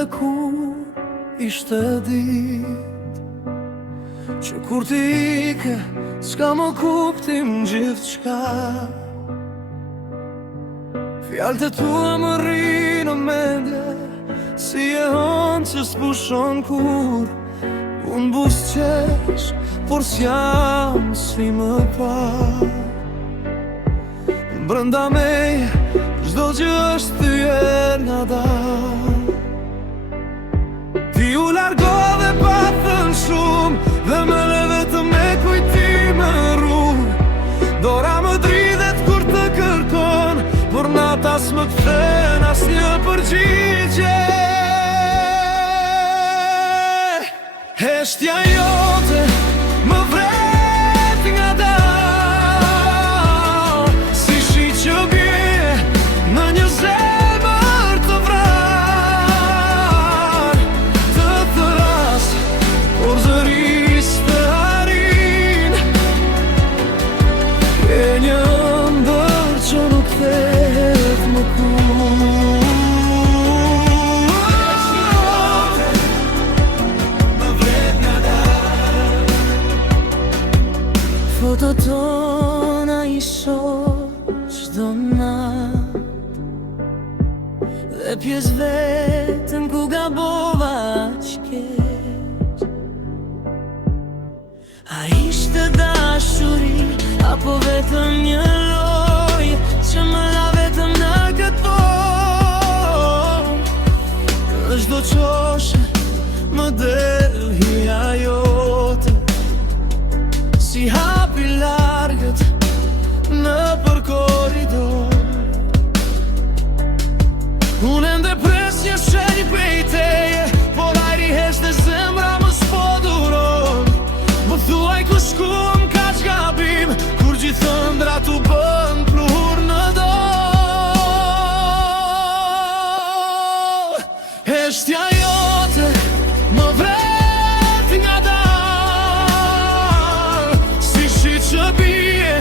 edhe kur ishte dit që kur ti ike s'ka më kuptim gjithë qka. Fjalët e tua më rrinë në mendje si e hënë që s'pushon kur. Unë busqesh, por s'jam si më par. Brënda meje, çdo që është thyer nga dar. Ti u largove pa thënë shumë dhe më le vetëm me kujtime rrugë. Dora më dridhet kur të kërkon, por nata s'më kthen asnjë përgjigje. Heshtja jote më vret nga dal, si shi që bie në një zemër të vrar. Të thras, por zëris të harin, e një ëndër që nuk kthehet më kur. Foto tona i shoh çdo nat, dhe pjesë vetëm ku gabova qkeq. A ishte dashuri, apo vetëm një lojë që më la vetëm në këtë botë? Në çdo qoshe më del hija jote, si hapi largët në për koridor. Unë ende pres një shenjë prej teje, por ajri hesht dhe zemra më s'po duron. Më thuaj ku shkuam ka ç'gabim, kur gjithë ëndra t'u bën pluhur në dorë. Heshtja jote më vret nga dal, që bie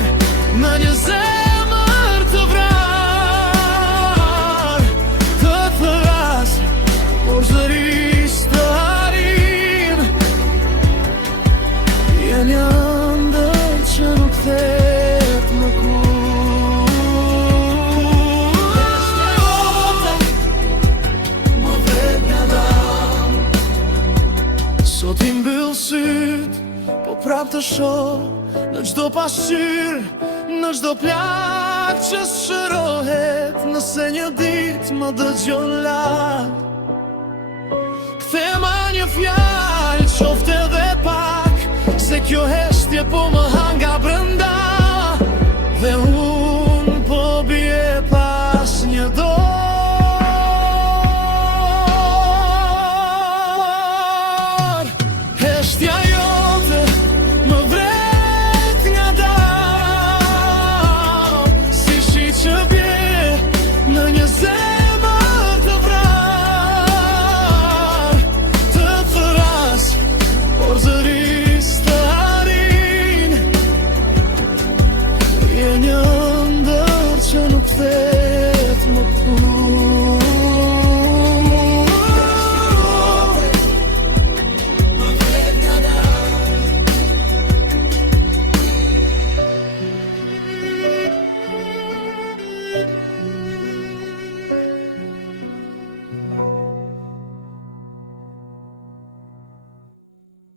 në një zemër të vrar. Të thras, por zëris të harin, je një ëndër që nuk kthehet më kur. Heshtja jote më vret nga dal, sot i mbyll syt, po prap të shoh në çdo pasqyrë, në çdo plak që shërohet. Nëse një ditë më dëgjon lart, kthema një fjalë, qofte edhe pak, se kjo heshtje po më ha